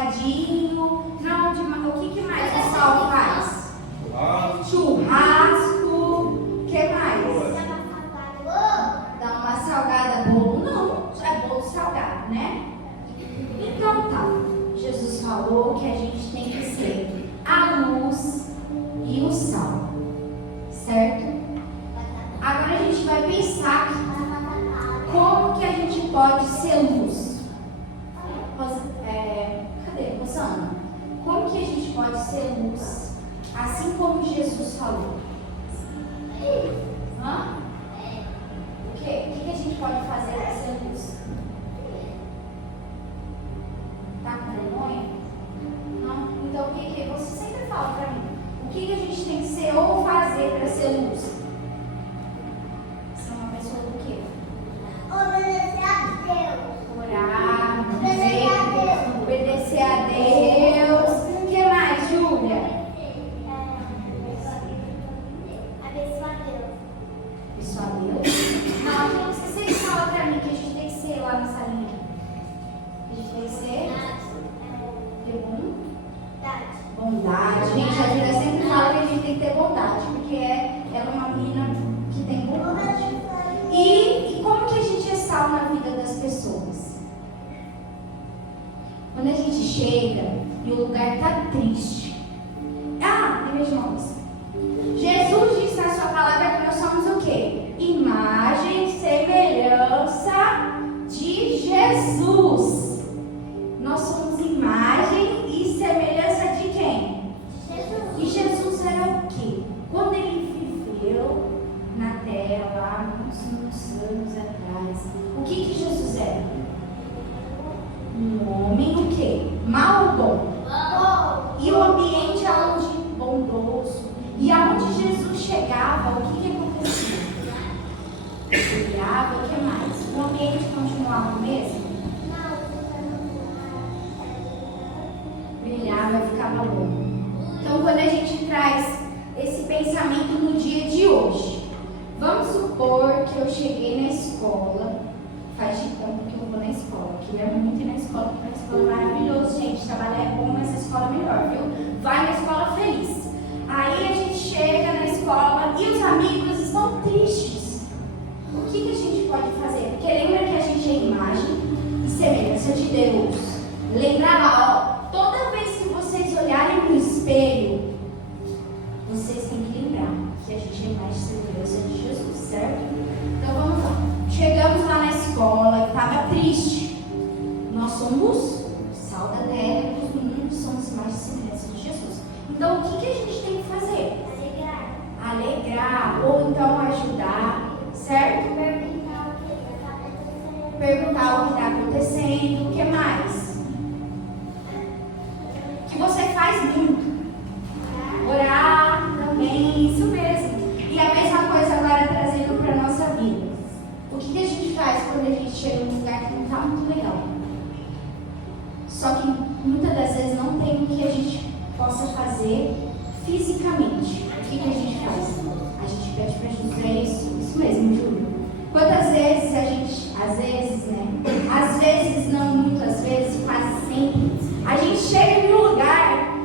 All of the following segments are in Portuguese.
salgadinho. Não, o que mais o sal faz? Churrasco. O que mais? Dá uma salgada, bolo não. É bolo salgado, né? Então tá. Jesus falou que a gente tem que ser a luz e o sal. Certo? Agora a gente vai pensar como que a gente pode ser luz. Cadê? Rosana? Como que a gente pode ser luz? Assim como Jesus falou. Hã? O quê? O que a gente pode fazer para ser luz? Tá com vergonha? Não? Então o que você sempre fala para mim? O que a gente tem que ser ou fazer para ser luz? Ser uma pessoa do quê? Obedecer a Deus. Orar, obedecer a Deus. O que mais, Júlia? Abençoar Deus. Abençoar a Deus? Não, então vocês falam para mim que a gente tem que ser lá na salinha. A gente tem que ser bondade. Gente, a Júlia sempre fala que a gente tem que ter bondade, porque ela é uma menina que tem bondade. E como que a gente é sal na vida das pessoas? Quando a gente chega e o lugar está triste. Meus irmãos, Jesus disse na sua palavra que nós somos o quê? Imagem e semelhança de Jesus. Nós somos imagem e semelhança de quem? Jesus. E Jesus era o quê? Quando ele viveu na terra, lá muitos anos atrás, o que Jesus era? Um homem o quê? Mau ou bom? E o ambiente aonde? Bondoso. E aonde Jesus chegava, o que acontecia? Brilhava, o que mais? O ambiente continuava o mesmo? Brilhava e ficava bom. Então, quando a gente traz esse pensamento no dia de hoje, vamos supor que eu cheguei na escola, faz de conta que eu vou na escola, que não é muito ir na escola, porque a escola é maravilhosa, gente, trabalhar é bom, mas a escola é melhor, viu? Vai na escola feliz. Aí a gente chega na escola e os amigos estão tristes. O que a gente pode fazer? Porque lembra que a gente é imagem e semelhança de Deus. Lembra lá, ó, toda vez que vocês olharem no espelho, vocês têm que lembrar que a gente é imagem e semelhança de Jesus, certo? Então vamos lá. Chegamos lá na escola, estava triste. Nós somos sal da terra, os meninos somos imagem e semelhança de Jesus. Então o que a gente tem que fazer? Alegrar, ou então ajudar, certo? Perguntar o que está acontecendo, o que mais? Que você faz muito. Orar também, isso mesmo. E a mesma coisa agora trazendo para a nossa vida. O que a gente faz quando a gente chega num lugar que não está muito legal? Só que muitas das vezes não tem o que a gente possa fazer fisicamente. O que a gente faz? A gente pede para Jesus, isso mesmo, Júlio. Quantas vezes a gente, às vezes, né? Às vezes, não muitas vezes, quase sempre, a gente chega em um lugar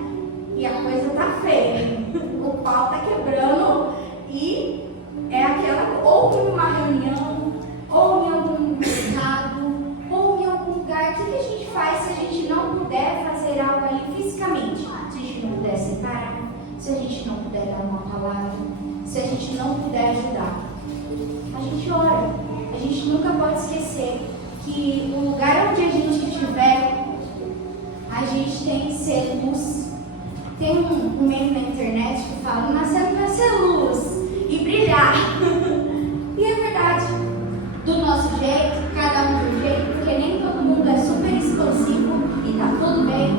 e a coisa tá feia. O pau tá quebrando e é aquela, ou em uma reunião, ou em algum mercado, ou em algum lugar. O que a gente faz se a gente não puder fazer algo ali fisicamente? Se a gente não puder separar, se a gente não puder dar uma palavra, se a gente não puder ajudar, a gente ora. A gente nunca pode esquecer que o lugar onde a gente estiver, a gente tem que ser luz. Tem um meme na internet que fala: nascemos para ser luz e brilhar. E é verdade. Do nosso jeito, cada um do jeito, porque nem todo mundo é super expansivo e tá tudo bem.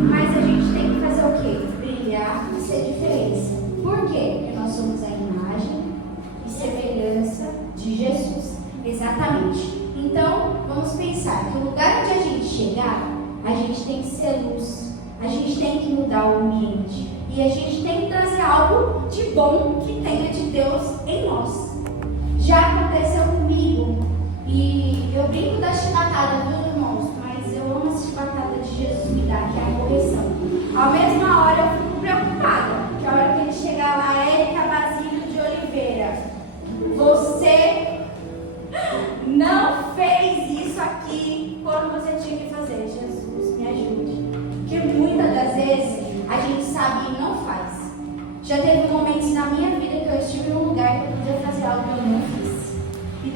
Mas a gente tem que fazer o quê? Brilhar e ser diferença. Por quê? Porque nós somos a imagem e semelhança de Jesus. Exatamente. Então, vamos pensar que o lugar onde a gente chegar, a gente tem que ser luz. A gente tem que mudar o ambiente. E a gente tem que trazer algo de bom que tenha de Deus em nós. Já aconteceu comigo. E eu brinco da chibatada, viu, irmãos? Mas eu amo a chibatada de Jesus me dá.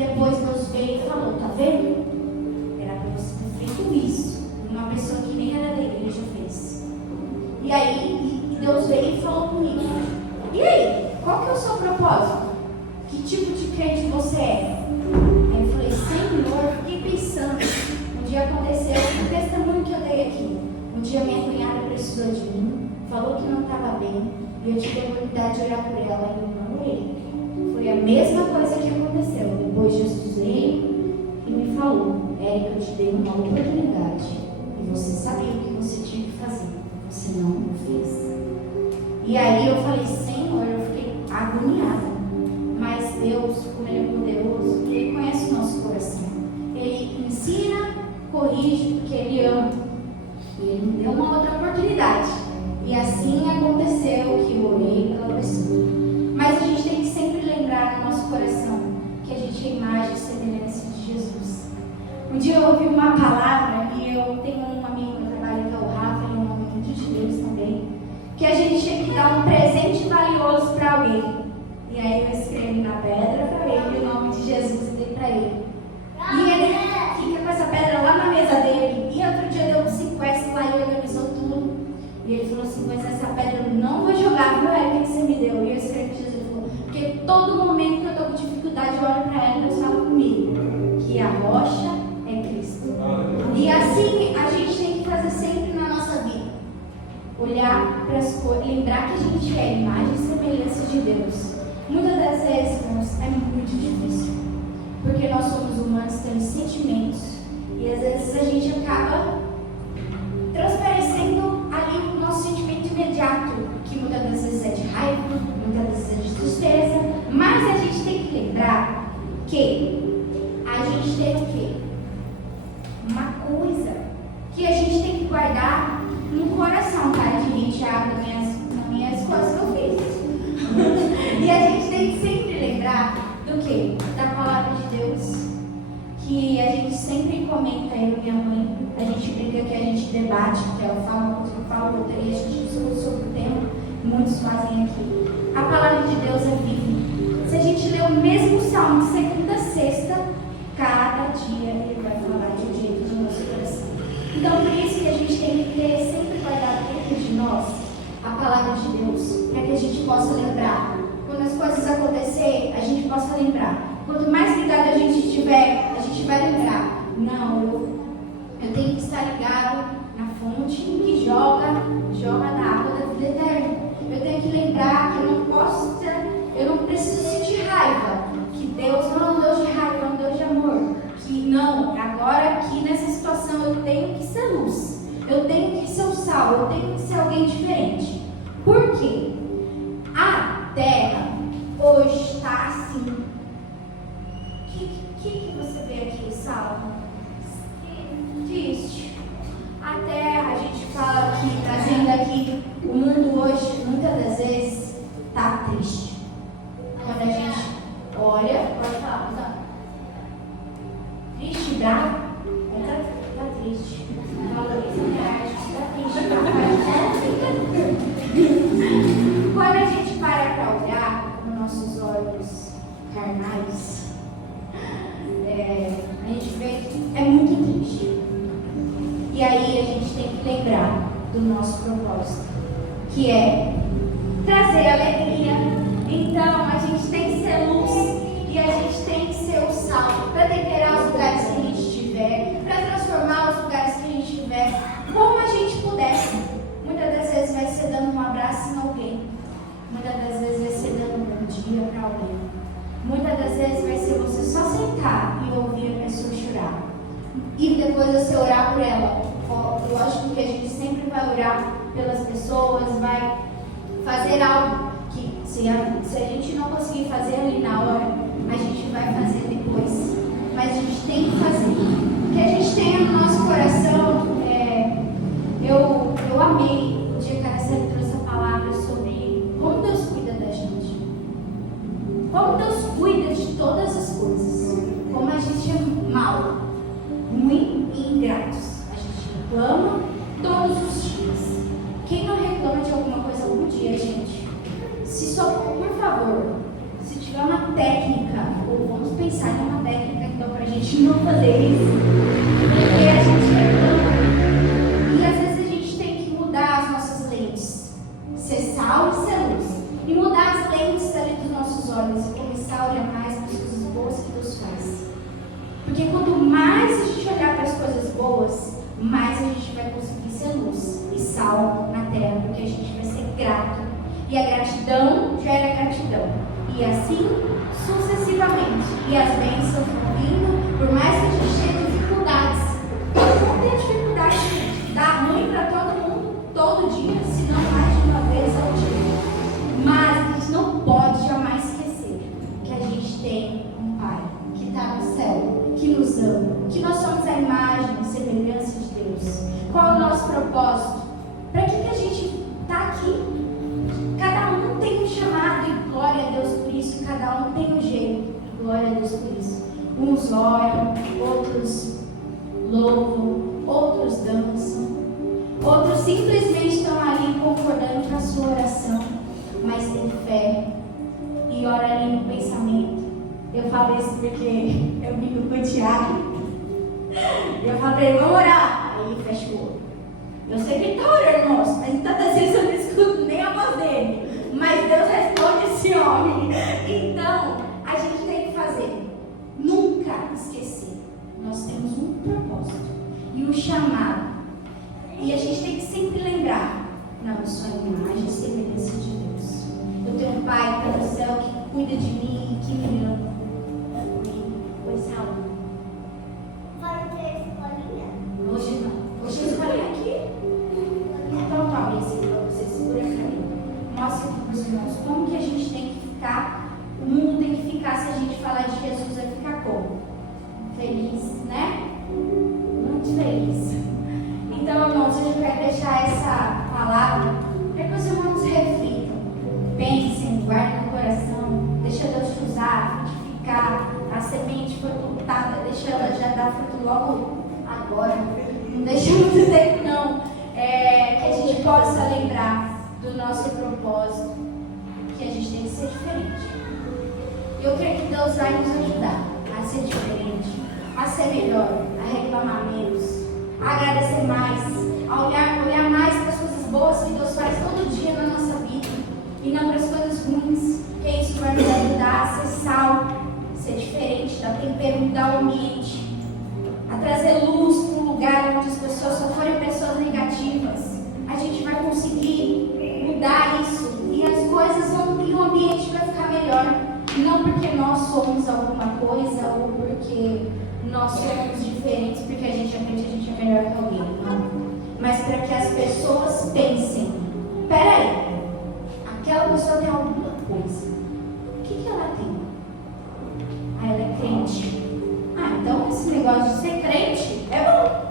depois Deus veio e falou, tá vendo? Era para você ter feito isso. Uma pessoa que nem era da igreja fez. E aí Deus veio e falou comigo. E aí, qual que é o seu propósito? Que tipo de crente você é? Aí eu falei, Senhor, eu fiquei pensando. Um dia aconteceu, o testemunho que eu dei aqui. Um dia minha cunhada precisou de mim, falou que não estava bem, e eu tive a oportunidade de orar por ela e eu não orei. Foi a mesma coisa que aconteceu. Depois Jesus veio e me falou, Érica, eu te dei uma oportunidade e você sabia o que você tinha que fazer. Você não fez. E aí eu falei, Senhor, eu fiquei agoniada. Mas Deus, como Ele é poderoso, Ele conhece o nosso coração. Ele ensina, corrige, porque Ele ama. E Ele me deu uma outra oportunidade. E assim aconteceu que eu orei pela pessoa. Mas a gente tem que sempre lembrar no nosso coração que a gente é imagem e semelhança de Jesus. Um dia eu ouvi uma palavra, e eu tenho um amigo que trabalha que é o Rafa, ele é um homem muito de Deus também, que a gente tinha que dar um presente valioso para alguém. E aí eu escrevi na pedra para ele o nome de Jesus e dei para ele. E ele fica com essa pedra lá na mesa dele. E outro dia deu um sequestro lá e ele organizou tudo. E ele falou assim, mas essa pedra eu não vou jogar, viu, Érica, que você me deu. E eu escrevi Jesus e falou, porque todo momento que eu estou com dificuldade, eu olho para ela e Deus fala comigo, que a rocha é Cristo. E assim a gente tem que fazer sempre na nossa vida. Olhar para as coisas, lembrar que a gente é imagem e semelhança de Deus. Muitas das vezes, irmãos, é muito difícil. Porque nós somos humanos, temos sentimentos. E às vezes a gente acaba transparecendo ali o nosso sentimento imediato. Que muitas das vezes é de raiva, muitas das vezes é de tristeza. Mas a gente tem que lembrar que a gente tem o quê? Uma coisa que a gente tem que guardar no coração, tá? De gente abre nas minhas coisas que eu fiz. E a gente tem que sempre lembrar do quê? Da palavra de Deus. Que a gente sempre comenta, eu e minha mãe, a gente brinca que a gente debate, que eu falo outra e a gente discute sobre o tema, muitos fazem aqui. A palavra de Deus é viva. Se a gente ler o mesmo salmo de segunda a sexta, cada dia ele vai falar de um jeito no nosso coração. Então por isso que a gente tem que ter sempre guardado dentro de nós a palavra de Deus, para que a gente possa lembrar. Quando as coisas acontecerem, a gente possa lembrar. Quanto mais ligado a gente estiver, a gente vai lembrar. Não, eu tenho que estar ligado na fonte que joga na água da vida eterna. Eu tenho que lembrar que eu não preciso sentir raiva. Que Deus não é um Deus de raiva, é um Deus de amor. Que não, agora aqui nessa situação eu tenho que ser luz. Eu tenho que ser o sal, eu tenho que ser alguém diferente. Por quê? A terra hoje está assim. O que você vê aqui, Salmo? Triste. A terra, a gente fala aqui, trazendo aqui, o mundo hoje, muitas das vezes, está triste. Quando a gente olha, pode falar, mas triste, bravo, está triste. Quando a gente para olhar com nossos olhos carnais, a gente vê que é muito triste. E aí a gente tem que lembrar do nosso propósito, que é trazer alegria. Então a gente tem que ser luz e a gente tem que ser o sal para temperar os lugares que a gente estiver, para transformar os lugares que a gente estiver, como a gente puder. Muitas das vezes vai ser dando um abraço em alguém, muitas das vezes vai ser dando um bom dia para alguém, muitas das vezes vai ser você só sentar e ouvir a pessoa chorar e depois você orar por ela. Lógico que a gente sempre vai orar pelas pessoas, vai fazer algo que se a gente não conseguir fazer ali na hora, a gente vai fazer depois. Mas a gente tem que fazer. O que a gente tem no nosso coração, eu amei o dia que a Marcela trouxe a palavra sobre como Deus cuida da gente. Como Deus cuida de todas as coisas. Como a gente é mau, ruim e ingratos. A gente reclama todos os dias. Quem não reclama de alguma coisa algum dia, gente? Se só, por favor, se tiver uma técnica, ou vamos pensar em uma técnica gente não fazer isso, porque a gente reclama. E às vezes a gente tem que mudar as nossas lentes, ser sal e ser luz. E mudar as lentes ali dos nossos olhos e começar a olhar mais para as coisas boas que Deus faz. Porque quanto mais a gente olhar para as coisas boas, mais a gente vai conseguir ser luz e sal na terra, porque a gente vai ser grato. E a gratidão gera gratidão. E assim sucessivamente. E as bênçãos vão vindo, por mais que a gente tenha dificuldades. Todo mundo tem dificuldade, gente. Dá ruim para todo mundo, todo dia, se não mais de uma vez ao dia. Mas a gente não pode jamais esquecer que a gente tem um Pai que está no céu, que nos ama, que nós somos a imagem e semelhança de Deus. Qual é o nosso propósito? Para que a gente está aqui? Cada um tem um chamado e glória a Deus por isso. Cada um tem um jeito e glória a Deus por isso. Uns oram, outros louvam, outros dançam, outros simplesmente estão ali concordando com a sua oração, mas tem fé e ora ali no pensamento. Eu falo isso porque eu brinco com o Thiago. Eu falei, vamos orar. Aí ele fecha o olho. Eu sei que ele está orando, irmãos, mas tantas vezes eu não escuto nem a voz dele. Mas Deus responde esse homem. Então, a gente tem que fazer. Nunca esquecer. Nós temos um propósito e um chamado. E a gente tem que sempre lembrar. Não, eu sou a imagem e semelhança de Deus. Eu tenho um Pai que está no céu, que cuida de mim e que me ama. Pois Raul. Vai ter escolinha? Hoje não. Hoje eu escolhi aqui. Então, tome esse para você, segura a carinha. Mostra aqui para os irmãos como que a gente tem que ficar. O mundo tem que ficar, se a gente falar de Jesus, vai ficar como? Feliz, né? Muito feliz. Então, irmãos, hoje eu quero deixar essa palavra para que os irmãos reflitam, pensem, guardem no coração, deixa Deus te usar, frutificar. A semente foi plantada, deixa ela já dar fruto logo agora. Não deixa muito tempo, não. Que a gente possa lembrar do nosso propósito, que a gente tem que ser diferente. Eu creio que Deus vai nos ajudar a ser diferente, a ser melhor, a reclamar menos, a agradecer mais, a olhar mais para as coisas boas que Deus faz todo dia na nossa vida e não para as coisas ruins, porque isso vai nos ajudar a ser sal, ser diferente, dar tempero, mudar o ambiente, a trazer luz para um lugar onde as pessoas só forem pessoas negativas. A gente vai conseguir mudar isso e as coisas vão, e o ambiente vai ficar melhor. Não porque nós somos alguma coisa ou porque nós somos diferentes, porque a gente aprende que a gente é melhor que alguém, não. Mas para que as pessoas pensem, peraí, aquela pessoa tem alguma coisa, o que ela tem? Ah, ela é crente. Ah, então esse negócio de ser crente é bom.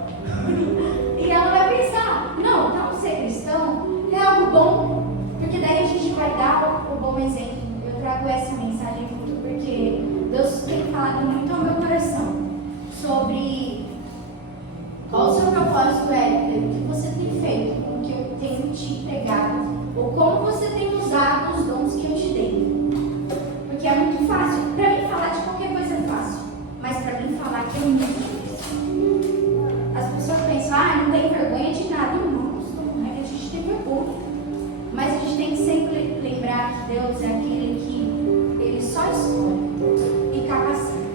E ela vai pensar, não, então ser cristão é algo bom, porque daí a gente vai dar o bom exemplo. Eu trago essa mensagem muito porque Deus tem falado muito ao meu coração sobre qual o seu propósito é, o que você tem feito com o que eu tenho te entregado, ou como você tem usado os dons que eu te dei. Porque é muito fácil, para mim falar de qualquer coisa é fácil, mas para mim falar que é muito difícil. As pessoas pensam, não tem vergonha de nada, irmãos, não é que a gente tem vergonha. Mas a gente tem que sempre lembrar que Deus é aquele que Ele só escolhe e capacita.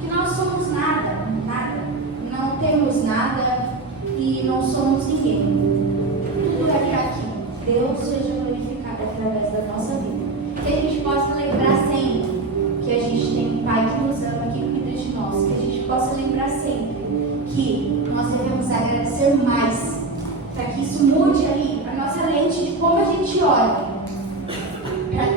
Que nós somos nada, não temos nada e não somos ninguém. Tudo é para que Deus seja glorificado através da nossa vida. Que a gente possa lembrar sempre que a gente tem um Pai que nos ama, que cuida de nós. Que a gente possa lembrar sempre que nós devemos agradecer mais, para que isso mude ali a nossa lente de como a gente olha.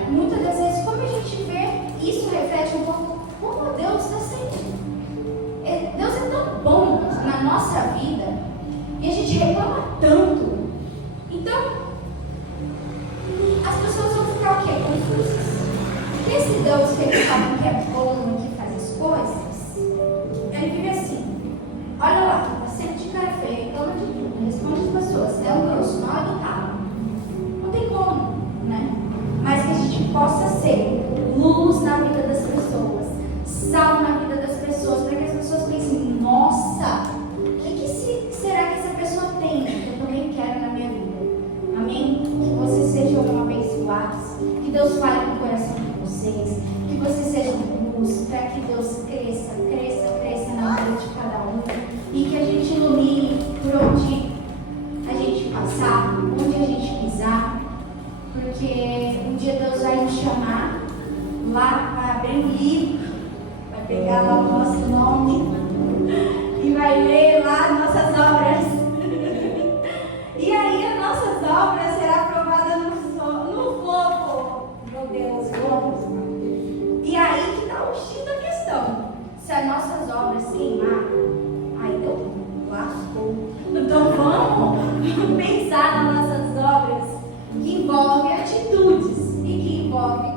Muitas das vezes, como a gente vê, isso reflete um pouco como Deus está sendo. Deus é tão bom na nossa vida e a gente reclama tanto. Então, as pessoas vão ficar o quê? Confusas. Porque esse Deus que eles falam que é bom e que faz as coisas, ele vive assim. Olha lá, está sempre de cara feia, reclama de tudo, responde as pessoas, é um grosso, mal educado. Não tem como, né? Mas que a gente possa ser luz na vida das pessoas, sal na vida das pessoas, para que as pessoas chamar lá, vai abrir um livro, vai pegar lá o nosso nome e vai ler lá nossas obras. E aí as nossas obras serão aprovadas no fogo. Meu Deus, vamos. E aí que está o X da questão. Se as nossas obras queimar, aí deu lascou. Então vamos pensar nas nossas obras que envolvem atitudes e que envolvem